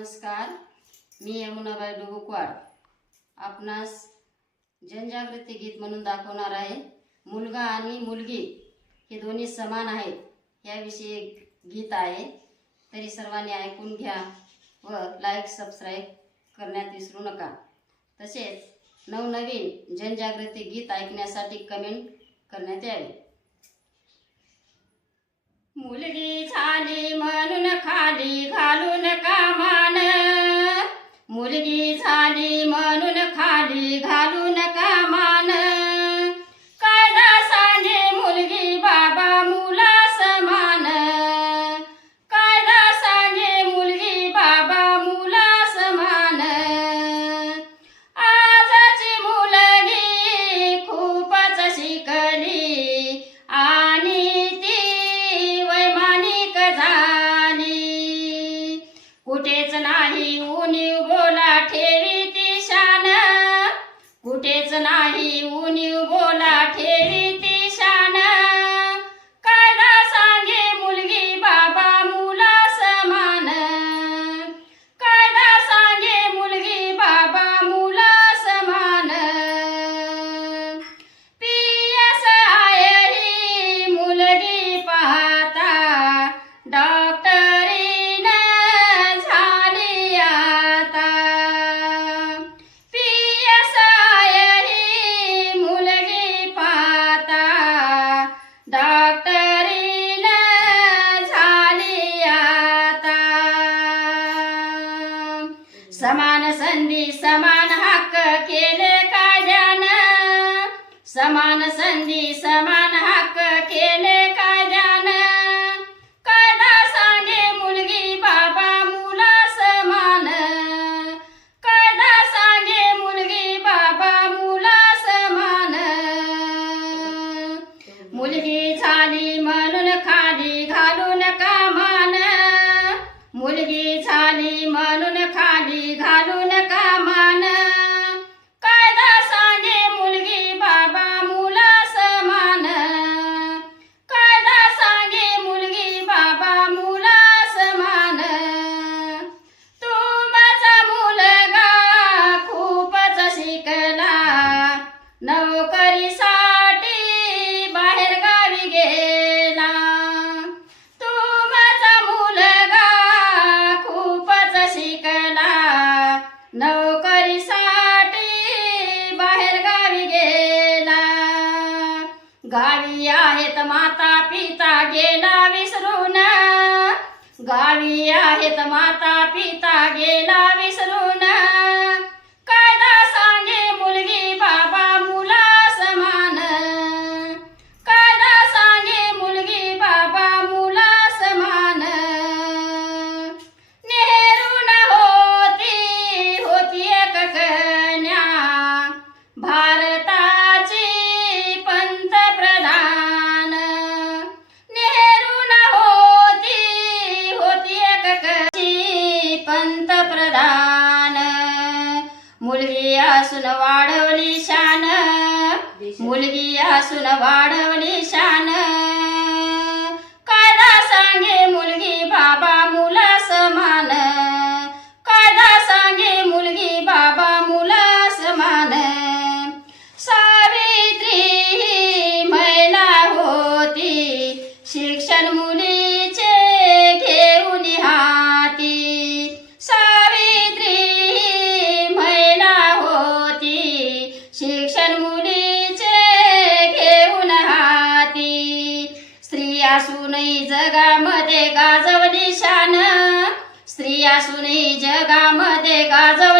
नमस्कार, मी यमुनाबाई डुबुकवाड आपणास जनजागृती गीत म्हणून दाखवणार आहे। मुलगा आणि मुलगी हे दोन्ही समान आहेत याविषयी गीत आहे। तरी सर्वांनी ऐकून घ्या व लाईक सबस्क्राईब करण्यात विसरू नका। तसेच नवनवीन जनजागृती गीत ऐकण्यासाठी कमेंट करण्यात यावे। मुलगी झाली म्हणून खाली घालू नका मान, मुलगी झाली म्हणून खाली घालू नका मान। कायदा सांगे मुलगी बाबा मुला समान, कायदा सांगे मुलगी बाबा मुला समान। आजची मुलगी खूपच शिकली आणि कुठेच नाही उणीव बोला ठेवी ती शान, कुठेच नाही उणीव बोला ठेवी ती शान। कायदा सांगे मुलगी बाबा मुला समान, कायदा सांगे मुलगी बाबा मुला समान। पीएस आहे ही मुलगी पाहता डॉक्टर समान संधी समान हक्क केले कायद्यानं, समान संधी समान हक्क केले कायद्यानं। कायदा सांगे मुलगी बाबा मुला समान, कायदा सांगे मुलगी बाबा मुला समान। मुलगी झाली म्हणून खाली घालू नका मान, मुलगी झाली म्हणून खाली घालू नका मान। कायदा सांगे मुलगी बाबा मुला समान, कायदा सांगे मुलगी बाबा मुला समान। तू माझा मुलगा खूपच शिकला, नोकरीसाठी बाहेर गावी गेला। तू माझा मुलगा खूपच शिकला, नोकरीसाठी बाहेर गावी गेला। गावी आहेत माता पिता गेला विसरून, गावी आहेत माता पिता गेला विसरून। कायदा सांगे मुलगी बाबा मुला समान, कायदा सांगे मुलगी बाबा मुला समान। नेहरू होती एक कन्या, भारताची पंतप्रधान। नेहरू होती एक पंतप्रधान। मुलगी असून वाढवली शान, मुलगी असून वाढवली शान। कायदा सांगे मुलगी बाबा मुला समान, कायदा सांगे मुलगी बाबा मुला समान। सावित्री ही महिला होती, शिक्षण मुलीचे घेऊन हाती। सावित्री ही महिला होती, शिक्षण मुलीचे घेऊन हाती। स्त्री असूनही जगामध्ये गाजवली शान, स्त्री असूनही जगामध्ये गाजवली